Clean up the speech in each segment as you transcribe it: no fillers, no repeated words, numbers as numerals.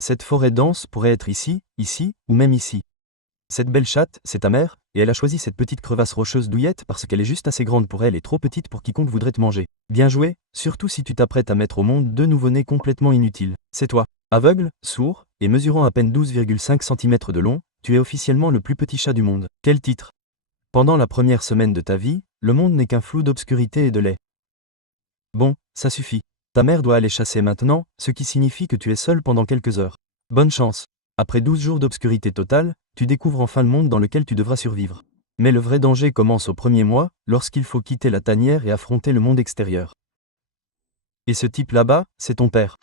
Cette forêt dense pourrait être ici, ici, ou même ici. Cette belle chatte, c'est ta mère, et elle a choisi cette petite crevasse rocheuse douillette parce qu'elle est juste assez grande pour elle et trop petite pour quiconque voudrait te manger. Bien joué, surtout si tu t'apprêtes à mettre au monde deux nouveau-nés complètement inutiles. C'est toi. Aveugle, sourd, et mesurant à peine 12,5 cm de long, tu es officiellement le plus petit chat du monde. Quel titre! Pendant la première semaine de ta vie, le monde n'est qu'un flou d'obscurité et de lait. Bon, ça suffit. Ta mère doit aller chasser maintenant, ce qui signifie que tu es seul pendant quelques heures. Bonne chance. Après 12 jours d'obscurité totale, tu découvres enfin le monde dans lequel tu devras survivre. Mais le vrai danger commence au premier mois, lorsqu'il faut quitter la tanière et affronter le monde extérieur. Et ce type là-bas, c'est ton père.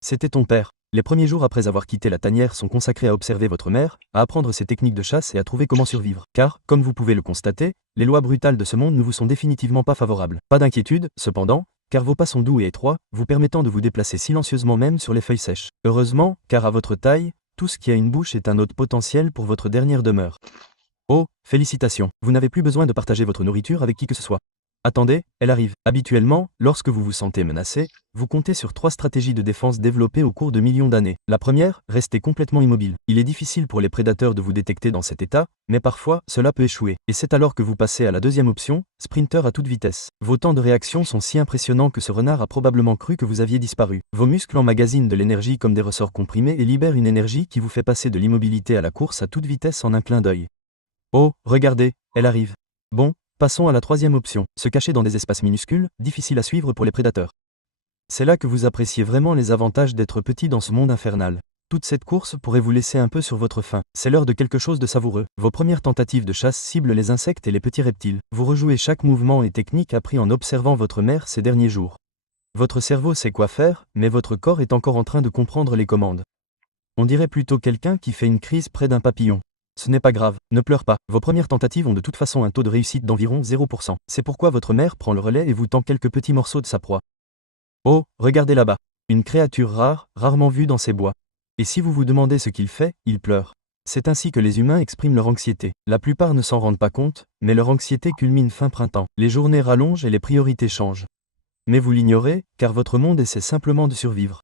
C'était ton père. Les premiers jours après avoir quitté la tanière sont consacrés à observer votre mère, à apprendre ses techniques de chasse et à trouver comment survivre. Car, comme vous pouvez le constater, les lois brutales de ce monde ne vous sont définitivement pas favorables. Pas d'inquiétude, cependant, car vos pas sont doux et étroits, vous permettant de vous déplacer silencieusement même sur les feuilles sèches. Heureusement, car à votre taille, tout ce qui a une bouche est un hôte potentiel pour votre dernière demeure. Oh, félicitations, vous n'avez plus besoin de partager votre nourriture avec qui que ce soit. Attendez, elle arrive. Habituellement, lorsque vous vous sentez menacé, vous comptez sur 3 stratégies de défense développées au cours de millions d'années. La première, rester complètement immobile. Il est difficile pour les prédateurs de vous détecter dans cet état, mais parfois, cela peut échouer. Et c'est alors que vous passez à la deuxième option, sprinter à toute vitesse. Vos temps de réaction sont si impressionnants que ce renard a probablement cru que vous aviez disparu. Vos muscles emmagasinent de l'énergie comme des ressorts comprimés et libèrent une énergie qui vous fait passer de l'immobilité à la course à toute vitesse en un clin d'œil. Oh, regardez, elle arrive. Bon, passons à la troisième option, se cacher dans des espaces minuscules, difficiles à suivre pour les prédateurs. C'est là que vous appréciez vraiment les avantages d'être petit dans ce monde infernal. Toute cette course pourrait vous laisser un peu sur votre faim. C'est l'heure de quelque chose de savoureux. Vos premières tentatives de chasse ciblent les insectes et les petits reptiles. Vous rejouez chaque mouvement et technique appris en observant votre mère ces derniers jours. Votre cerveau sait quoi faire, mais votre corps est encore en train de comprendre les commandes. On dirait plutôt quelqu'un qui fait une crise près d'un papillon. Ce n'est pas grave, ne pleure pas. Vos premières tentatives ont de toute façon un taux de réussite d'environ 0%. C'est pourquoi votre mère prend le relais et vous tend quelques petits morceaux de sa proie. Oh, regardez là-bas. Une créature rare, rarement vue dans ces bois. Et si vous vous demandez ce qu'il fait, il pleure. C'est ainsi que les humains expriment leur anxiété. La plupart ne s'en rendent pas compte, mais leur anxiété culmine fin printemps. Les journées rallongent et les priorités changent. Mais vous l'ignorez, car votre monde essaie simplement de survivre.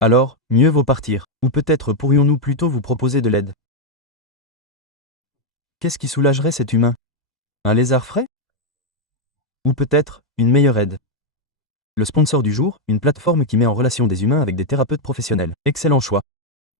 Alors, mieux vaut partir. Ou peut-être pourrions-nous plutôt vous proposer de l'aide. Qu'est-ce qui soulagerait cet humain? Un lézard frais? Ou peut-être, une meilleure aide. Le sponsor du jour, une plateforme qui met en relation des humains avec des thérapeutes professionnels. Excellent choix.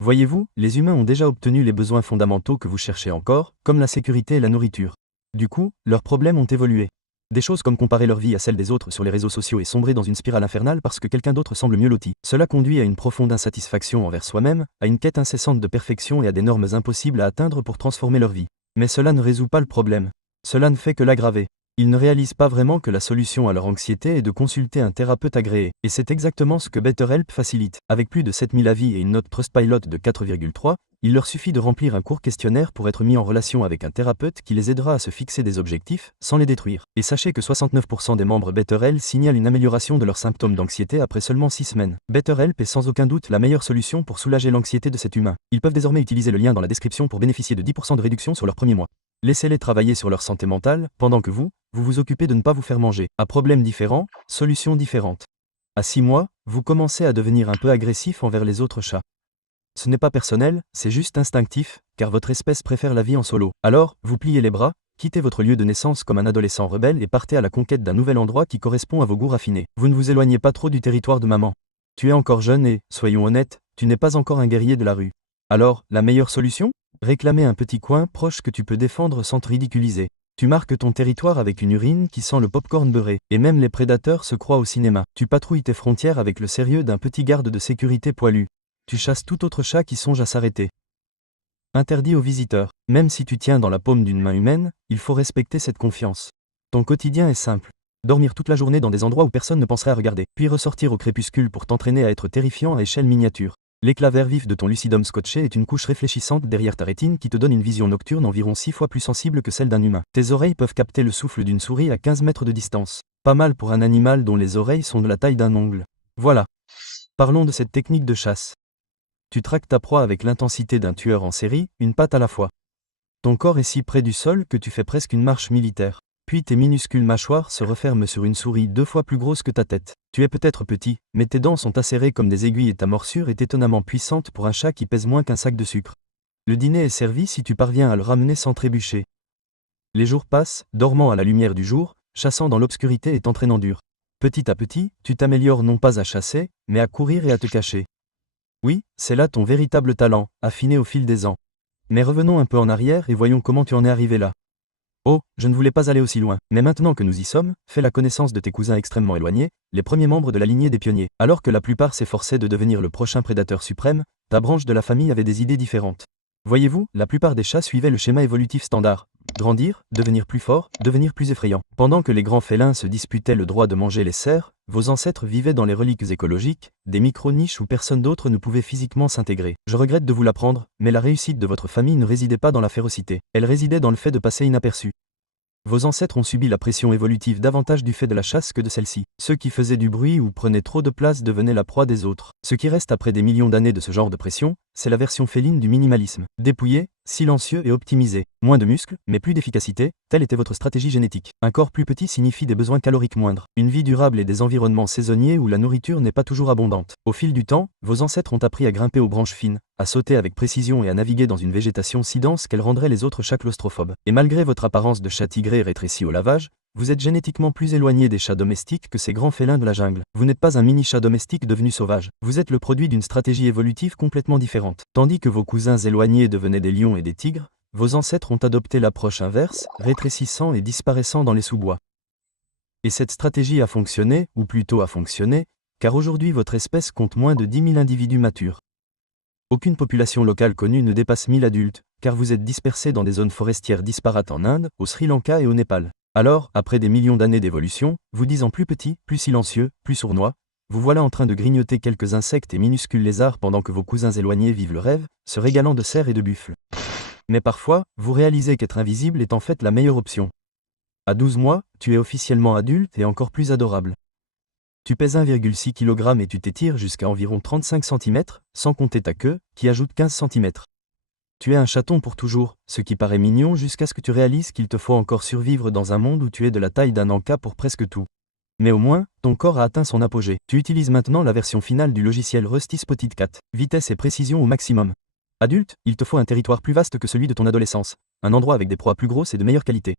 Voyez-vous, les humains ont déjà obtenu les besoins fondamentaux que vous cherchez encore, comme la sécurité et la nourriture. Du coup, leurs problèmes ont évolué. Des choses comme comparer leur vie à celle des autres sur les réseaux sociaux et sombrer dans une spirale infernale parce que quelqu'un d'autre semble mieux loti. Cela conduit à une profonde insatisfaction envers soi-même, à une quête incessante de perfection et à des normes impossibles à atteindre pour transformer leur vie. Mais cela ne résout pas le problème. Cela ne fait que l'aggraver. Ils ne réalisent pas vraiment que la solution à leur anxiété est de consulter un thérapeute agréé. Et c'est exactement ce que BetterHelp facilite. Avec plus de 7000 avis et une note Trustpilot de 4,3, il leur suffit de remplir un court questionnaire pour être mis en relation avec un thérapeute qui les aidera à se fixer des objectifs, sans les détruire. Et sachez que 69% des membres BetterHelp signalent une amélioration de leurs symptômes d'anxiété après seulement 6 semaines. BetterHelp est sans aucun doute la meilleure solution pour soulager l'anxiété de cet humain. Ils peuvent désormais utiliser le lien dans la description pour bénéficier de 10% de réduction sur leur premier mois. Laissez-les travailler sur leur santé mentale, pendant que vous vous occupez de ne pas vous faire manger. À problèmes différents, solutions différentes. À 6 mois, vous commencez à devenir un peu agressif envers les autres chats. Ce n'est pas personnel, c'est juste instinctif, car votre espèce préfère la vie en solo. Alors, vous pliez les bras, quittez votre lieu de naissance comme un adolescent rebelle et partez à la conquête d'un nouvel endroit qui correspond à vos goûts raffinés. Vous ne vous éloignez pas trop du territoire de maman. Tu es encore jeune et, soyons honnêtes, tu n'es pas encore un guerrier de la rue. Alors, la meilleure solution? Réclamer un petit coin proche que tu peux défendre sans te ridiculiser. Tu marques ton territoire avec une urine qui sent le popcorn beurré, et même les prédateurs se croient au cinéma. Tu patrouilles tes frontières avec le sérieux d'un petit garde de sécurité poilu. Tu chasses tout autre chat qui songe à s'arrêter. Interdit aux visiteurs. Même si tu tiens dans la paume d'une main humaine, il faut respecter cette confiance. Ton quotidien est simple. Dormir toute la journée dans des endroits où personne ne penserait à regarder, puis ressortir au crépuscule pour t'entraîner à être terrifiant à échelle miniature. L'éclat vert vif de ton lucidum scotché est une couche réfléchissante derrière ta rétine qui te donne une vision nocturne environ 6 fois plus sensible que celle d'un humain. Tes oreilles peuvent capter le souffle d'une souris à 15 mètres de distance. Pas mal pour un animal dont les oreilles sont de la taille d'un ongle. Voilà. Parlons de cette technique de chasse. Tu traques ta proie avec l'intensité d'un tueur en série, une patte à la fois. Ton corps est si près du sol que tu fais presque une marche militaire. Puis tes minuscules mâchoires se referment sur une souris 2 fois plus grosse que ta tête. Tu es peut-être petit, mais tes dents sont acérées comme des aiguilles et ta morsure est étonnamment puissante pour un chat qui pèse moins qu'un sac de sucre. Le dîner est servi si tu parviens à le ramener sans trébucher. Les jours passent, dormant à la lumière du jour, chassant dans l'obscurité et t'entraînant dur. Petit à petit, tu t'améliores non pas à chasser, mais à courir et à te cacher. Oui, c'est là ton véritable talent, affiné au fil des ans. Mais revenons un peu en arrière et voyons comment tu en es arrivé là. Oh, je ne voulais pas aller aussi loin, mais maintenant que nous y sommes, fais la connaissance de tes cousins extrêmement éloignés, les premiers membres de la lignée des pionniers. Alors que la plupart s'efforçaient de devenir le prochain prédateur suprême, ta branche de la famille avait des idées différentes. Voyez-vous, la plupart des chats suivaient le schéma évolutif standard. Grandir, devenir plus fort, devenir plus effrayant. Pendant que les grands félins se disputaient le droit de manger les cerfs, vos ancêtres vivaient dans les reliques écologiques, des micro-niches où personne d'autre ne pouvait physiquement s'intégrer. Je regrette de vous l'apprendre, mais la réussite de votre famille ne résidait pas dans la férocité. Elle résidait dans le fait de passer inaperçu. Vos ancêtres ont subi la pression évolutive davantage du fait de la chasse que de celle-ci. Ceux qui faisaient du bruit ou prenaient trop de place devenaient la proie des autres. Ce qui reste après des millions d'années de ce genre de pression, c'est la version féline du minimalisme. Dépouillé, silencieux et optimisé. Moins de muscles, mais plus d'efficacité, telle était votre stratégie génétique. Un corps plus petit signifie des besoins caloriques moindres. Une vie durable et des environnements saisonniers où la nourriture n'est pas toujours abondante. Au fil du temps, vos ancêtres ont appris à grimper aux branches fines, à sauter avec précision et à naviguer dans une végétation si dense qu'elle rendrait les autres chats claustrophobes. Et malgré votre apparence de chat tigré rétréci au lavage, vous êtes génétiquement plus éloigné des chats domestiques que ces grands félins de la jungle. Vous n'êtes pas un mini-chat domestique devenu sauvage. Vous êtes le produit d'une stratégie évolutive complètement différente. Tandis que vos cousins éloignés devenaient des lions et des tigres, vos ancêtres ont adopté l'approche inverse, rétrécissant et disparaissant dans les sous-bois. Et cette stratégie a fonctionné, ou plutôt a fonctionné, car aujourd'hui votre espèce compte moins de 10 000 individus matures. Aucune population locale connue ne dépasse 1000 adultes, car vous êtes dispersés dans des zones forestières disparates en Inde, au Sri Lanka et au Népal. Alors, après des millions d'années d'évolution, vous disant plus petit, plus silencieux, plus sournois, vous voilà en train de grignoter quelques insectes et minuscules lézards pendant que vos cousins éloignés vivent le rêve, se régalant de cerfs et de buffles. Mais parfois, vous réalisez qu'être invisible est en fait la meilleure option. À 12 mois, tu es officiellement adulte et encore plus adorable. Tu pèses 1,6 kg et tu t'étires jusqu'à environ 35 cm, sans compter ta queue, qui ajoute 15 cm. Tu es un chaton pour toujours, ce qui paraît mignon jusqu'à ce que tu réalises qu'il te faut encore survivre dans un monde où tu es de la taille d'un anka pour presque tout. Mais au moins, ton corps a atteint son apogée. Tu utilises maintenant la version finale du logiciel Rusty Spotted Cat. Vitesse et précision au maximum. Adulte, il te faut un territoire plus vaste que celui de ton adolescence, un endroit avec des proies plus grosses et de meilleure qualité.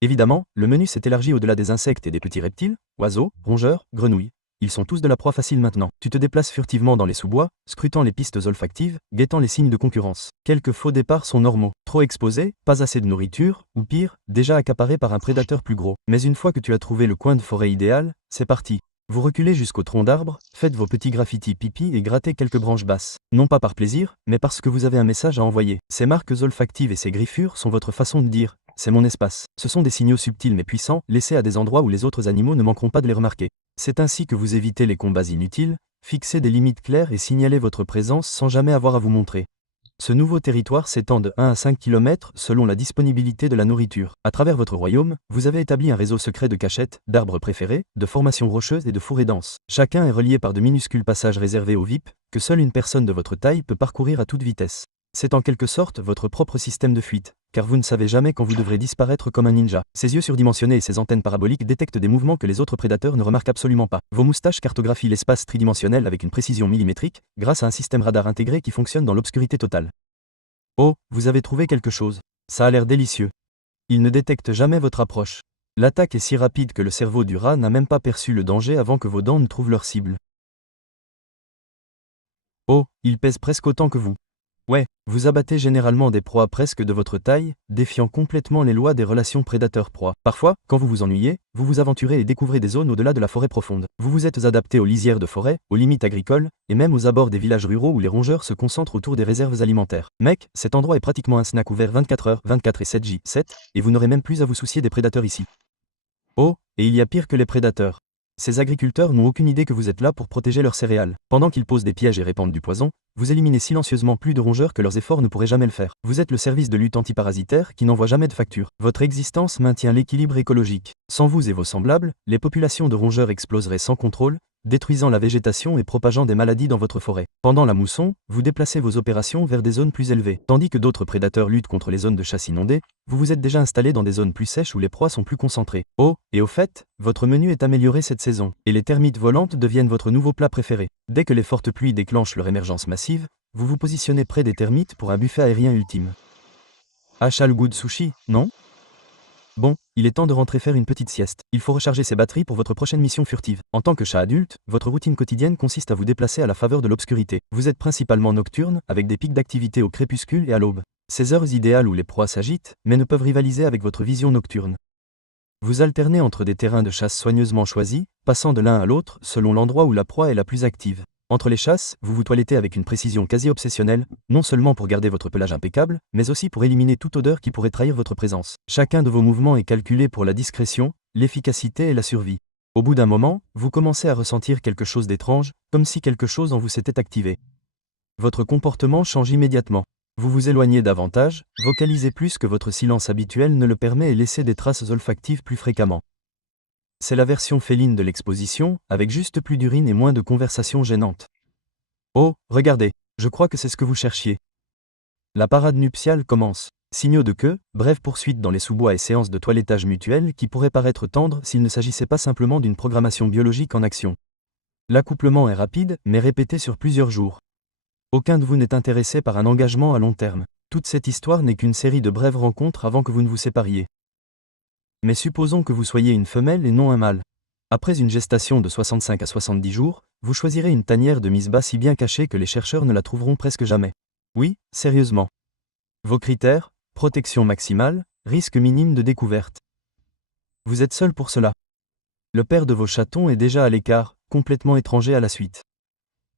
Évidemment, le menu s'est élargi au-delà des insectes et des petits reptiles, oiseaux, rongeurs, grenouilles. Ils sont tous de la proie facile maintenant. Tu te déplaces furtivement dans les sous-bois, scrutant les pistes olfactives, guettant les signes de concurrence. Quelques faux départs sont normaux. Trop exposé, pas assez de nourriture, ou pire, déjà accaparé par un prédateur plus gros. Mais une fois que tu as trouvé le coin de forêt idéal, c'est parti. Vous reculez jusqu'au tronc d'arbre, faites vos petits graffitis pipi et grattez quelques branches basses. Non pas par plaisir, mais parce que vous avez un message à envoyer. Ces marques olfactives et ces griffures sont votre façon de dire « c'est mon espace ». Ce sont des signaux subtils mais puissants, laissés à des endroits où les autres animaux ne manqueront pas de les remarquer. C'est ainsi que vous évitez les combats inutiles, fixez des limites claires et signalez votre présence sans jamais avoir à vous montrer. Ce nouveau territoire s'étend de 1 à 5 km selon la disponibilité de la nourriture. À travers votre royaume, vous avez établi un réseau secret de cachettes, d'arbres préférés, de formations rocheuses et de fourrés denses. Chacun est relié par de minuscules passages réservés aux VIP, que seule une personne de votre taille peut parcourir à toute vitesse. C'est en quelque sorte votre propre système de fuite, car vous ne savez jamais quand vous devrez disparaître comme un ninja. Ses yeux surdimensionnés et ses antennes paraboliques détectent des mouvements que les autres prédateurs ne remarquent absolument pas. Vos moustaches cartographient l'espace tridimensionnel avec une précision millimétrique, grâce à un système radar intégré qui fonctionne dans l'obscurité totale. Oh, vous avez trouvé quelque chose. Ça a l'air délicieux. Il ne détecte jamais votre approche. L'attaque est si rapide que le cerveau du rat n'a même pas perçu le danger avant que vos dents ne trouvent leur cible. Oh, il pèse presque autant que vous. Ouais, vous abattez généralement des proies presque de votre taille, défiant complètement les lois des relations prédateur-proie. Parfois, quand vous vous ennuyez, vous vous aventurez et découvrez des zones au-delà de la forêt profonde. Vous vous êtes adapté aux lisières de forêt, aux limites agricoles, et même aux abords des villages ruraux où les rongeurs se concentrent autour des réserves alimentaires. Mec, cet endroit est pratiquement un snack ouvert 24h/24 et 7j7, et vous n'aurez même plus à vous soucier des prédateurs ici. Oh, et il y a pire que les prédateurs. Ces agriculteurs n'ont aucune idée que vous êtes là pour protéger leurs céréales. Pendant qu'ils posent des pièges et répandent du poison, vous éliminez silencieusement plus de rongeurs que leurs efforts ne pourraient jamais le faire. Vous êtes le service de lutte antiparasitaire qui n'envoie jamais de facture. Votre existence maintient l'équilibre écologique. Sans vous et vos semblables, les populations de rongeurs exploseraient sans contrôle, détruisant la végétation et propageant des maladies dans votre forêt. Pendant la mousson, vous déplacez vos opérations vers des zones plus élevées. Tandis que d'autres prédateurs luttent contre les zones de chasse inondées, vous vous êtes déjà installé dans des zones plus sèches où les proies sont plus concentrées. Oh, et au fait, votre menu est amélioré cette saison, et les termites volantes deviennent votre nouveau plat préféré. Dès que les fortes pluies déclenchent leur émergence massive, vous vous positionnez près des termites pour un buffet aérien ultime. Good sushi, non? Bon, il est temps de rentrer faire une petite sieste. Il faut recharger ses batteries pour votre prochaine mission furtive. En tant que chat adulte, votre routine quotidienne consiste à vous déplacer à la faveur de l'obscurité. Vous êtes principalement nocturne, avec des pics d'activité au crépuscule et à l'aube. Ces heures idéales où les proies s'agitent, mais ne peuvent rivaliser avec votre vision nocturne. Vous alternez entre des terrains de chasse soigneusement choisis, passant de l'un à l'autre selon l'endroit où la proie est la plus active. Entre les chasses, vous vous toilettez avec une précision quasi obsessionnelle, non seulement pour garder votre pelage impeccable, mais aussi pour éliminer toute odeur qui pourrait trahir votre présence. Chacun de vos mouvements est calculé pour la discrétion, l'efficacité et la survie. Au bout d'un moment, vous commencez à ressentir quelque chose d'étrange, comme si quelque chose en vous s'était activé. Votre comportement change immédiatement. Vous vous éloignez davantage, vocalisez plus que votre silence habituel ne le permet et laissez des traces olfactives plus fréquemment. C'est la version féline de l'exposition, avec juste plus d'urine et moins de conversations gênantes. Oh, regardez, je crois que c'est ce que vous cherchiez. La parade nuptiale commence. Signaux de queue, brève poursuite dans les sous-bois et séances de toilettage mutuel qui pourraient paraître tendres s'il ne s'agissait pas simplement d'une programmation biologique en action. L'accouplement est rapide, mais répété sur plusieurs jours. Aucun de vous n'est intéressé par un engagement à long terme. Toute cette histoire n'est qu'une série de brèves rencontres avant que vous ne vous sépariez. Mais supposons que vous soyez une femelle et non un mâle. Après une gestation de 65 à 70 jours, vous choisirez une tanière de mise bas si bien cachée que les chercheurs ne la trouveront presque jamais. Oui, sérieusement. Vos critères, protection maximale, risque minime de découverte. Vous êtes seul pour cela. Le père de vos chatons est déjà à l'écart, complètement étranger à la suite.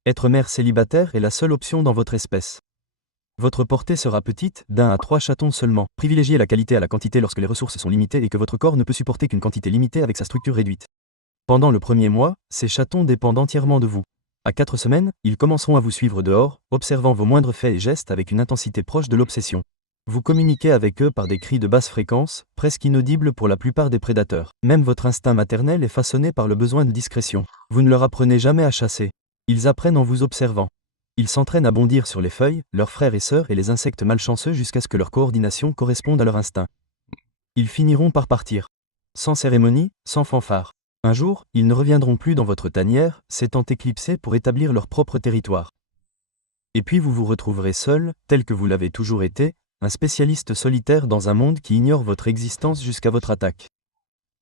Être mère célibataire est la seule option dans votre espèce. Votre portée sera petite, d'1 à 3 chatons seulement. Privilégiez la qualité à la quantité lorsque les ressources sont limitées et que votre corps ne peut supporter qu'une quantité limitée avec sa structure réduite. Pendant le premier mois, ces chatons dépendent entièrement de vous. À 4 semaines, ils commenceront à vous suivre dehors, observant vos moindres faits et gestes avec une intensité proche de l'obsession. Vous communiquez avec eux par des cris de basse fréquence, presque inaudibles pour la plupart des prédateurs. Même votre instinct maternel est façonné par le besoin de discrétion. Vous ne leur apprenez jamais à chasser. Ils apprennent en vous observant. Ils s'entraînent à bondir sur les feuilles, leurs frères et sœurs et les insectes malchanceux jusqu'à ce que leur coordination corresponde à leur instinct. Ils finiront par partir. Sans cérémonie, sans fanfare. Un jour, ils ne reviendront plus dans votre tanière, s'étant éclipsés pour établir leur propre territoire. Et puis vous vous retrouverez seul, tel que vous l'avez toujours été, un spécialiste solitaire dans un monde qui ignore votre existence jusqu'à votre attaque.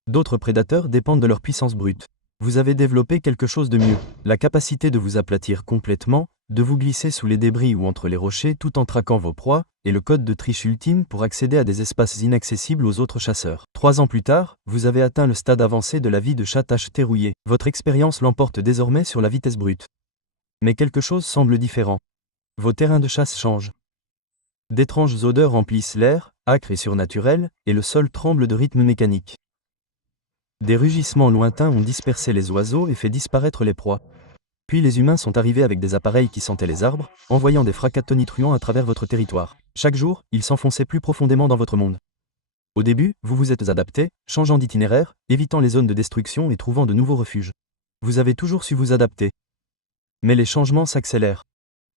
D'autres prédateurs dépendent de leur puissance brute. Vous avez développé quelque chose de mieux, la capacité de vous aplatir complètement, de vous glisser sous les débris ou entre les rochers tout en traquant vos proies, et le code de triche ultime pour accéder à des espaces inaccessibles aux autres chasseurs. 3 ans plus tard, vous avez atteint le stade avancé de la vie de chat tacheté rouillé. Votre expérience l'emporte désormais sur la vitesse brute. Mais quelque chose semble différent. Vos terrains de chasse changent. D'étranges odeurs remplissent l'air, âcres et surnaturelles, et le sol tremble de rythme mécanique. Des rugissements lointains ont dispersé les oiseaux et fait disparaître les proies. Puis les humains sont arrivés avec des appareils qui sentaient les arbres, envoyant des fracas tonitruants à travers votre territoire. Chaque jour, ils s'enfonçaient plus profondément dans votre monde. Au début, vous vous êtes adapté, changeant d'itinéraire, évitant les zones de destruction et trouvant de nouveaux refuges. Vous avez toujours su vous adapter. Mais les changements s'accélèrent.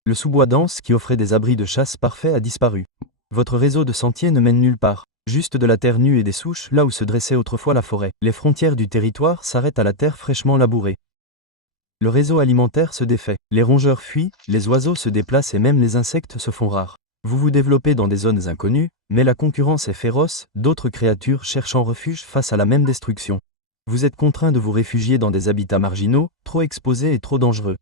Le sous-bois dense qui offrait des abris de chasse parfaits a disparu. Votre réseau de sentiers ne mène nulle part. Juste de la terre nue et des souches là où se dressait autrefois la forêt. Les frontières du territoire s'arrêtent à la terre fraîchement labourée. Le réseau alimentaire se défait. Les rongeurs fuient, les oiseaux se déplacent et même les insectes se font rares. Vous vous développez dans des zones inconnues, mais la concurrence est féroce, d'autres créatures cherchant refuge face à la même destruction. Vous êtes contraint de vous réfugier dans des habitats marginaux, trop exposés et trop dangereux.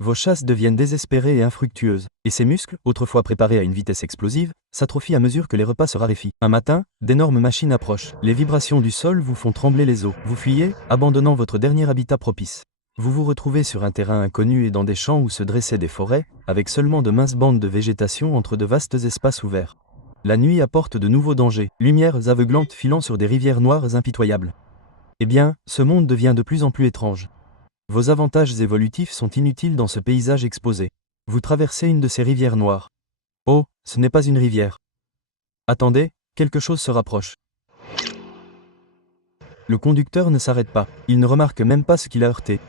Vos chasses deviennent désespérées et infructueuses, et ces muscles, autrefois préparés à une vitesse explosive, s'atrophient à mesure que les repas se raréfient. Un matin, d'énormes machines approchent. Les vibrations du sol vous font trembler les os. Vous fuyez, abandonnant votre dernier habitat propice. Vous vous retrouvez sur un terrain inconnu et dans des champs où se dressaient des forêts, avec seulement de minces bandes de végétation entre de vastes espaces ouverts. La nuit apporte de nouveaux dangers, lumières aveuglantes filant sur des rivières noires impitoyables. Eh bien, ce monde devient de plus en plus étrange. Vos avantages évolutifs sont inutiles dans ce paysage exposé. Vous traversez une de ces rivières noires. Oh, ce n'est pas une rivière. Attendez, quelque chose se rapproche. Le conducteur ne s'arrête pas, il ne remarque même pas ce qu'il a heurté.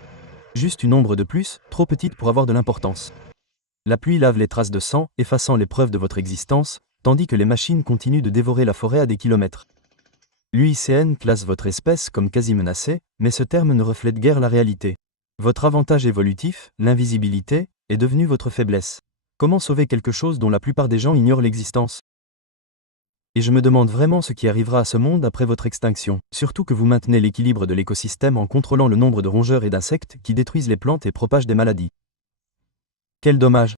Juste une ombre de plus, trop petite pour avoir de l'importance. La pluie lave les traces de sang, effaçant les preuves de votre existence, tandis que les machines continuent de dévorer la forêt à des kilomètres. L'UICN classe votre espèce comme quasi menacée, mais ce terme ne reflète guère la réalité. Votre avantage évolutif, l'invisibilité, est devenu votre faiblesse. Comment sauver quelque chose dont la plupart des gens ignorent l'existence? Et je me demande vraiment ce qui arrivera à ce monde après votre extinction, surtout que vous maintenez l'équilibre de l'écosystème en contrôlant le nombre de rongeurs et d'insectes qui détruisent les plantes et propagent des maladies. Quel dommage!